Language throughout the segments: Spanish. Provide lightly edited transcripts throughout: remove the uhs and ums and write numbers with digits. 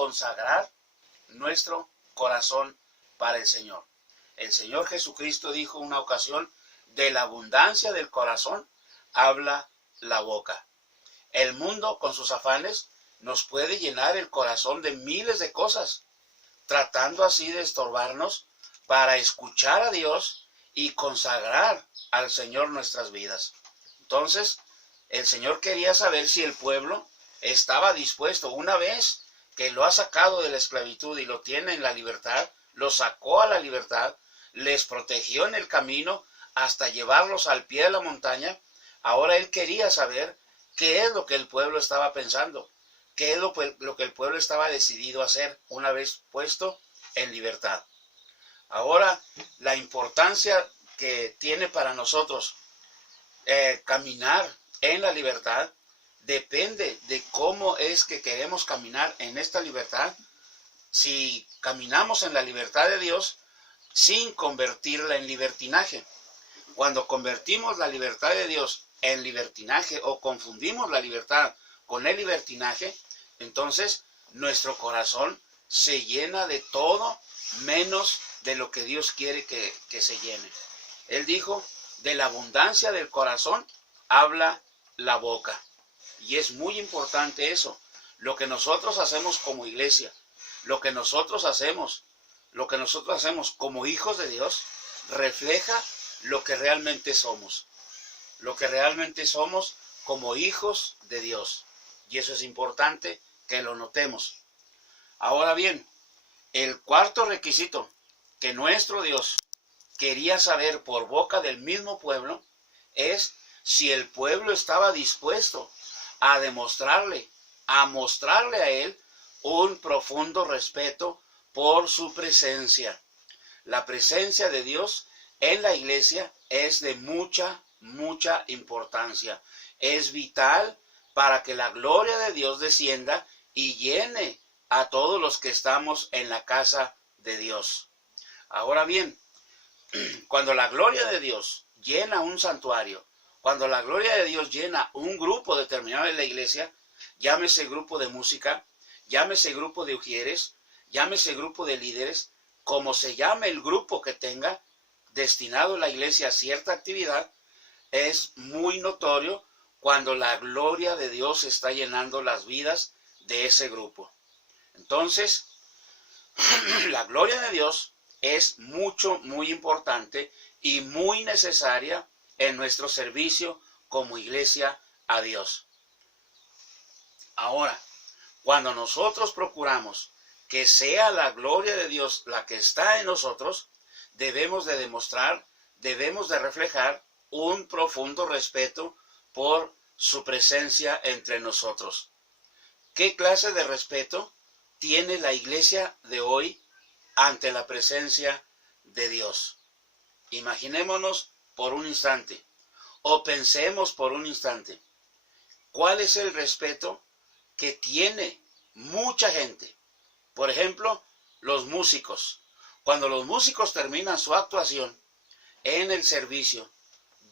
consagrar nuestro corazón para el Señor. El Señor Jesucristo dijo una ocasión: de la abundancia del corazón habla la boca. El mundo con sus afanes nos puede llenar el corazón de miles de cosas, tratando así de estorbarnos para escuchar a Dios y consagrar al Señor nuestras vidas. Entonces, el Señor quería saber si el pueblo estaba dispuesto, una vez que lo ha sacado de la esclavitud y lo tiene en la libertad, lo sacó a la libertad, les protegió en el camino hasta llevarlos al pie de la montaña. Ahora Él quería saber qué es lo que el pueblo estaba pensando, qué es lo que el pueblo estaba decidido a hacer una vez puesto en libertad. Ahora, la importancia que tiene para nosotros caminar en la libertad depende de cómo es que queremos caminar en esta libertad. Si caminamos en la libertad de Dios sin convertirla en libertinaje. Cuando convertimos la libertad de Dios en libertinaje o confundimos la libertad con el libertinaje, entonces nuestro corazón se llena de todo menos de lo que Dios quiere que se llene. Él dijo: de la abundancia del corazón habla la boca. Y es muy importante eso. Lo que nosotros hacemos como iglesia, lo que nosotros hacemos como hijos de Dios, refleja lo que realmente somos. Lo que realmente somos como hijos de Dios. Y eso es importante que lo notemos. Ahora bien, el cuarto requisito que nuestro Dios quería saber por boca del mismo pueblo es si el pueblo estaba dispuesto a mostrarle a Él un profundo respeto por su presencia. La presencia de Dios en la iglesia es de mucha importancia. Es vital para que la gloria de Dios descienda y llene a todos los que estamos en la casa de Dios. Ahora bien, cuando la gloria de Dios llena un santuario, cuando la gloria de Dios llena un grupo determinado de la iglesia, llámese grupo de música, llámese grupo de ujieres, llámese grupo de líderes, como se llame el grupo que tenga destinado la iglesia a cierta actividad, es muy notorio cuando la gloria de Dios está llenando las vidas de ese grupo. Entonces, la gloria de Dios es muy importante y muy necesaria en nuestro servicio como iglesia a Dios. Ahora, cuando nosotros procuramos que sea la gloria de Dios la que está en nosotros, debemos de demostrar, debemos de reflejar un profundo respeto por su presencia entre nosotros. ¿Qué clase de respeto tiene la iglesia de hoy ante la presencia de Dios? Imaginémonos por un instante, o pensemos por un instante, ¿cuál es el respeto que tiene mucha gente? Por ejemplo, los músicos. Cuando los músicos terminan su actuación en el servicio,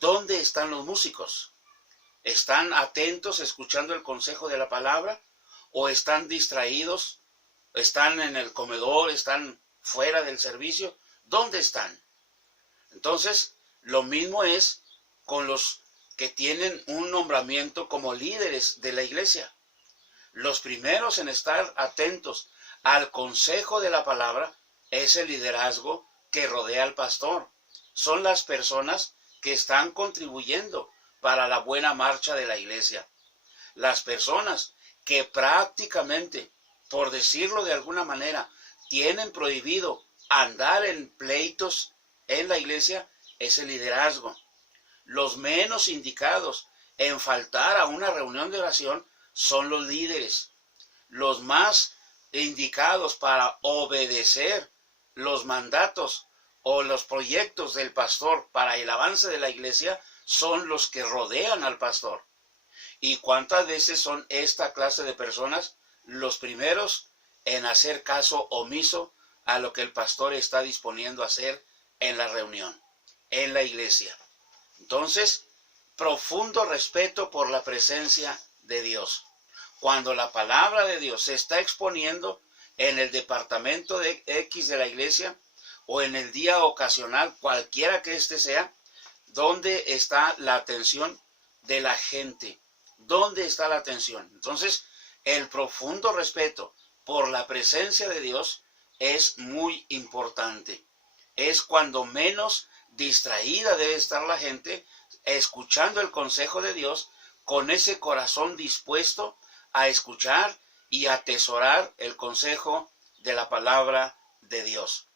¿dónde están los músicos? ¿Están atentos escuchando el consejo de la palabra? ¿O están distraídos? ¿Están en el comedor? ¿Están fuera del servicio? ¿Dónde están? Entonces, lo mismo es con los que tienen un nombramiento como líderes de la iglesia. Los primeros en estar atentos al consejo de la palabra es el liderazgo que rodea al pastor. Son las personas que están contribuyendo para la buena marcha de la iglesia. Las personas que prácticamente, por decirlo de alguna manera, tienen prohibido andar en pleitos en la iglesia, es el liderazgo. Los menos indicados en faltar a una reunión de oración son los líderes. Los más indicados para obedecer los mandatos o los proyectos del pastor para el avance de la iglesia son los que rodean al pastor. ¿Y cuántas veces son esta clase de personas los primeros en hacer caso omiso a lo que el pastor está disponiendo a hacer en la reunión, en la iglesia? Entonces, profundo respeto por la presencia de Dios. Cuando la palabra de Dios se está exponiendo, en el departamento de X de la iglesia o en el día ocasional, cualquiera que éste sea, ¿dónde está la atención de la gente? ¿Dónde está la atención? Entonces, el profundo respeto por la presencia de Dios es muy importante. Es cuando menos distraída debe estar la gente escuchando el consejo de Dios, con ese corazón dispuesto a escuchar y atesorar el consejo de la palabra de Dios.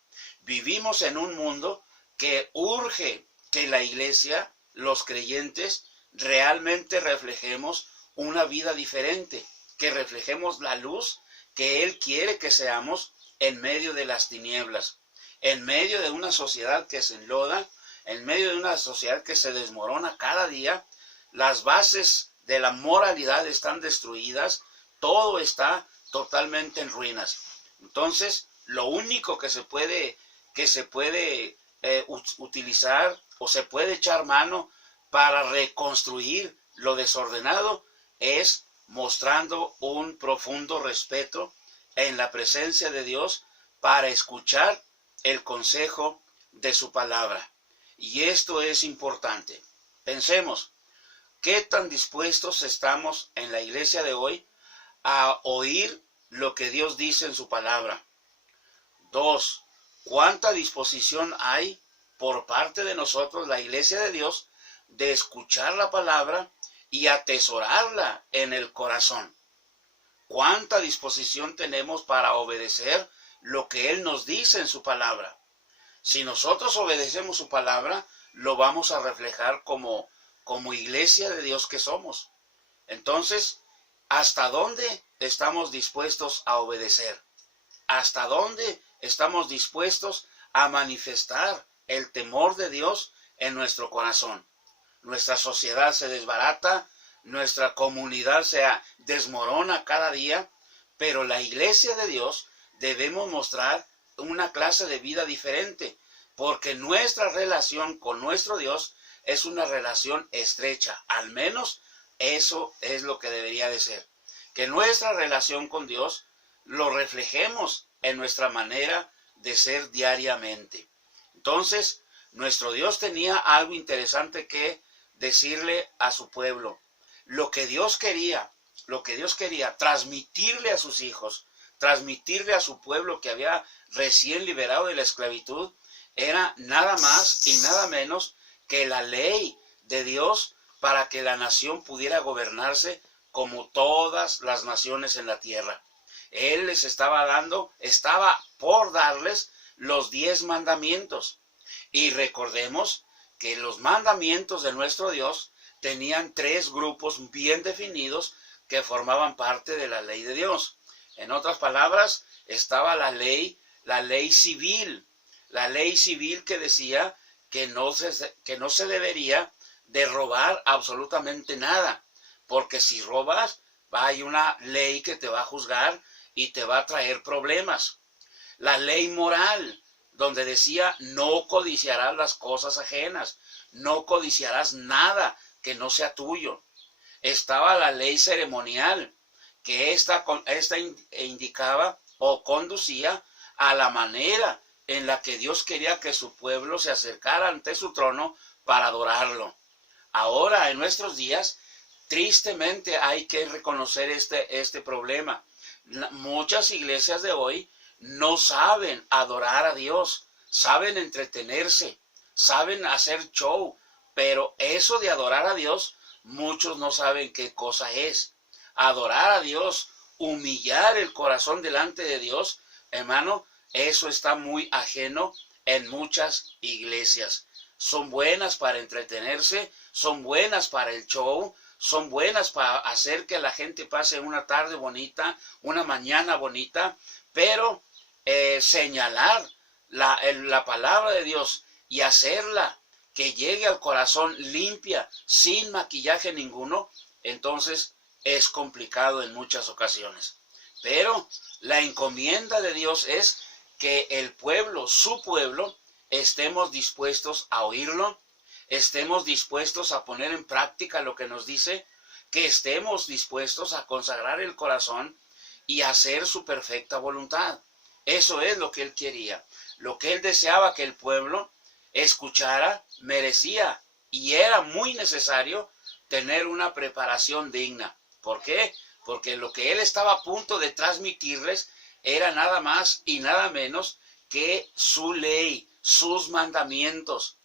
Vivimos en un mundo que urge que la iglesia, los creyentes, realmente reflejemos una vida diferente, que reflejemos la luz que Él quiere que seamos en medio de las tinieblas, en medio de una sociedad que se enloda, en medio de una sociedad que se desmorona cada día. Las bases de la moralidad están destruidas, todo está totalmente en ruinas. Entonces, lo único que se puede utilizar o se puede echar mano para reconstruir lo desordenado es mostrando un profundo respeto en la presencia de Dios para escuchar el consejo de su palabra. Y esto es importante. Pensemos, ¿qué tan dispuestos estamos en la iglesia de hoy a oír lo que Dios dice en su palabra? 2. ¿Cuánta disposición hay por parte de nosotros, la iglesia de Dios, de escuchar la palabra y atesorarla en el corazón? ¿Cuánta disposición tenemos para obedecer lo que Él nos dice en su palabra? Si nosotros obedecemos su palabra, lo vamos a reflejar como iglesia de Dios que somos. Entonces, ¿hasta dónde estamos dispuestos a obedecer? ¿Hasta dónde estamos dispuestos a manifestar el temor de Dios en nuestro corazón? Nuestra sociedad se desbarata, nuestra comunidad se desmorona cada día, pero la iglesia de Dios debemos mostrar una clase de vida diferente, porque nuestra relación con nuestro Dios es una relación estrecha. Al menos eso es lo que debería de ser. Que nuestra relación con Dios lo reflejemos en nuestra manera de ser diariamente. Entonces, nuestro Dios tenía algo interesante que decirle a su pueblo. Lo que Dios quería transmitirle a sus hijos, transmitirle a su pueblo que había recién liberado de la esclavitud, era nada más y nada menos que la ley de Dios para que la nación pudiera gobernarse como todas las naciones en la tierra. Él les estaba por darles los 10 mandamientos. Y recordemos que los mandamientos de nuestro Dios tenían 3 grupos bien definidos que formaban parte de la ley de Dios. En otras palabras, estaba la ley civil. La ley civil que decía que no se debería de robar absolutamente nada. Porque si robas, hay una ley que te va a juzgar y te va a traer problemas. La ley moral, donde decía no codiciarás las cosas ajenas, no codiciarás nada que no sea tuyo. Estaba la ley ceremonial, que esta indicaba o conducía a la manera en la que Dios quería que su pueblo se acercara ante su trono para adorarlo. Ahora, en nuestros días, tristemente hay que reconocer este problema. Muchas iglesias de hoy no saben adorar a Dios, saben entretenerse, saben hacer show, pero eso de adorar a Dios, muchos no saben qué cosa es. Adorar a Dios, humillar el corazón delante de Dios, hermano, eso está muy ajeno en muchas iglesias. Son buenas para entretenerse, son buenas para el show, son buenas para hacer que la gente pase una tarde bonita, una mañana bonita, pero señalar la palabra de Dios y hacerla que llegue al corazón limpia, sin maquillaje ninguno, entonces es complicado en muchas ocasiones. Pero la encomienda de Dios es que el pueblo, su pueblo, estemos dispuestos a oírlo, estemos dispuestos a poner en práctica lo que nos dice, que estemos dispuestos a consagrar el corazón y hacer su perfecta voluntad. Eso es lo que él quería. Lo que él deseaba que el pueblo escuchara, merecía y era muy necesario tener una preparación digna. ¿Por qué? Porque lo que él estaba a punto de transmitirles era nada más y nada menos que su ley, sus mandamientos,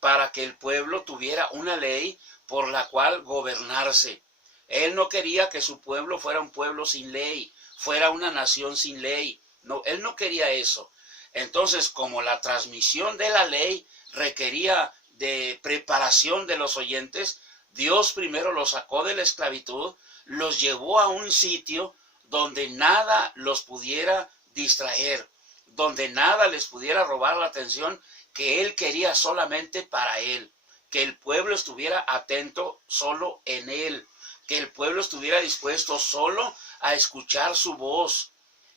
para que el pueblo tuviera una ley por la cual gobernarse. Él no quería que su pueblo fuera un pueblo sin ley, fuera una nación sin ley. No, él no quería eso. Entonces, como la transmisión de la ley requería de preparación de los oyentes, Dios primero los sacó de la esclavitud, los llevó a un sitio donde nada los pudiera distraer, donde nada les pudiera robar la atención que él quería solamente para él, que el pueblo estuviera atento solo en él, que el pueblo estuviera dispuesto solo a escuchar su voz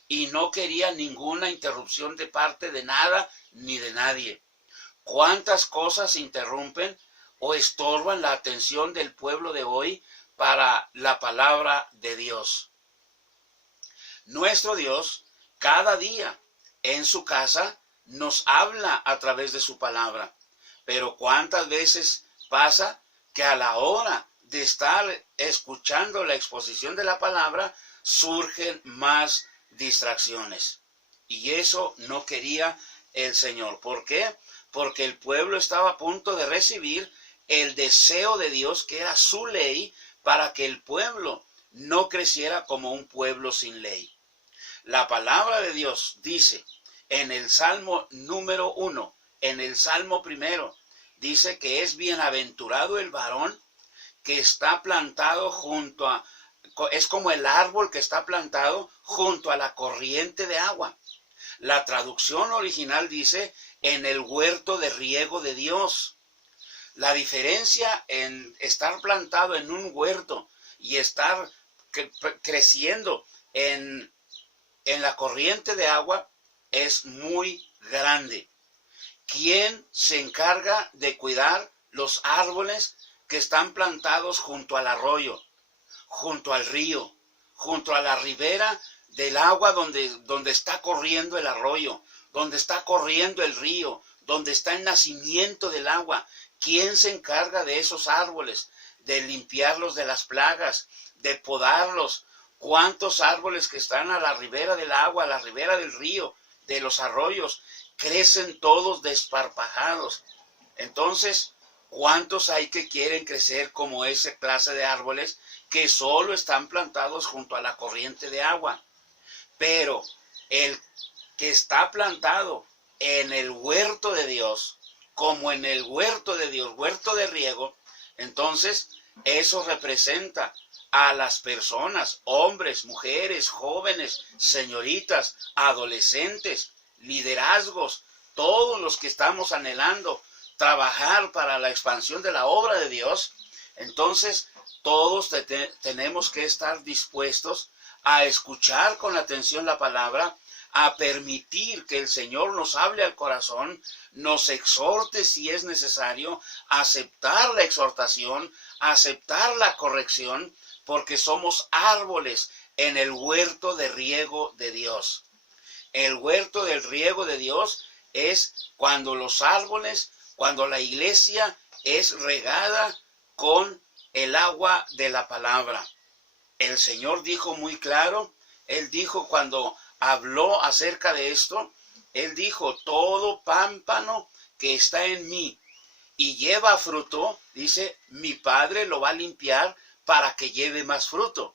y no quería ninguna interrupción de parte de nada ni de nadie. ¿Cuántas cosas interrumpen o estorban la atención del pueblo de hoy para la palabra de Dios? Nuestro Dios, cada día en su casa, nos habla a través de su palabra. Pero ¿cuántas veces pasa que a la hora de estar escuchando la exposición de la palabra surgen más distracciones? Y eso no quería el Señor. ¿Por qué? Porque el pueblo estaba a punto de recibir el deseo de Dios, que era su ley, para que el pueblo no creciera como un pueblo sin ley. La palabra de Dios dice en el Salmo número 1, en el Salmo primero, dice que es bienaventurado el varón que está plantado es como el árbol que está plantado junto a la corriente de agua. La traducción original dice en el huerto de riego de Dios. La diferencia en estar plantado en un huerto y estar creciendo en la corriente de agua es muy grande. ¿Quién se encarga de cuidar los árboles que están plantados junto al arroyo, junto al río, junto a la ribera del agua donde está corriendo el arroyo, donde está corriendo el río, donde está el nacimiento del agua? ¿Quién se encarga de esos árboles, de limpiarlos de las plagas, de podarlos? ¿Cuántos árboles que están a la ribera del agua, a la ribera del río, de los arroyos, crecen todos desparpajados? Entonces, ¿cuántos hay que quieren crecer como esa clase de árboles que solo están plantados junto a la corriente de agua? Pero el que está plantado en el huerto de Dios, como en el huerto de Dios, huerto de riego, entonces eso representa a las personas, hombres, mujeres, jóvenes, señoritas, adolescentes, liderazgos, todos los que estamos anhelando trabajar para la expansión de la obra de Dios. Entonces todos tenemos que estar dispuestos a escuchar con atención la palabra, a permitir que el Señor nos hable al corazón, nos exhorte si es necesario, aceptar la exhortación, aceptar la corrección, porque somos árboles en el huerto de riego de Dios. El huerto del riego de Dios es cuando los árboles, cuando la iglesia es regada con el agua de la palabra. El Señor dijo muy claro, Él dijo cuando habló acerca de esto, Él dijo: todo pámpano que está en mí y lleva fruto, dice, mi Padre lo va a limpiar para que lleve más fruto.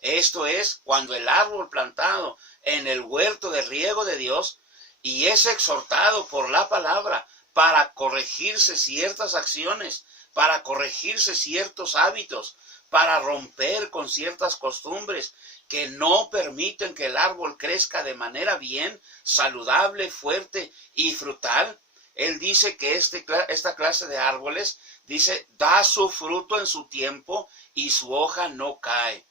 Esto es cuando el árbol plantado en el huerto de riego de Dios y es exhortado por la palabra para corregirse ciertas acciones, para corregirse ciertos hábitos, para romper con ciertas costumbres que no permiten que el árbol crezca de manera bien, saludable, fuerte y frutal. Él dice que esta clase de árboles, dice, da su fruto en su tiempo y su hoja no cae.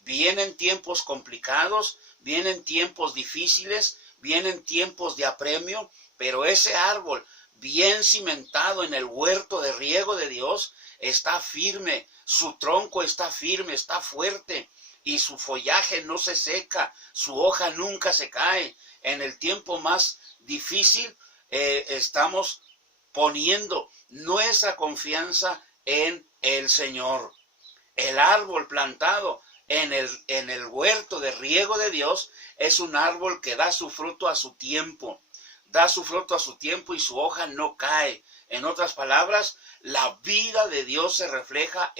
Vienen tiempos complicados, vienen tiempos difíciles, vienen tiempos de apremio, pero ese árbol bien cimentado en el huerto de riego de Dios está firme, su tronco está firme, está fuerte, y su follaje no se seca, su hoja nunca se cae. En el tiempo más difícil estamos poniendo nuestra confianza en el Señor. El árbol plantado en el huerto de riego de Dios es un árbol que da su fruto a su tiempo. Da su fruto a su tiempo y su hoja no cae. En otras palabras, la vida de Dios se refleja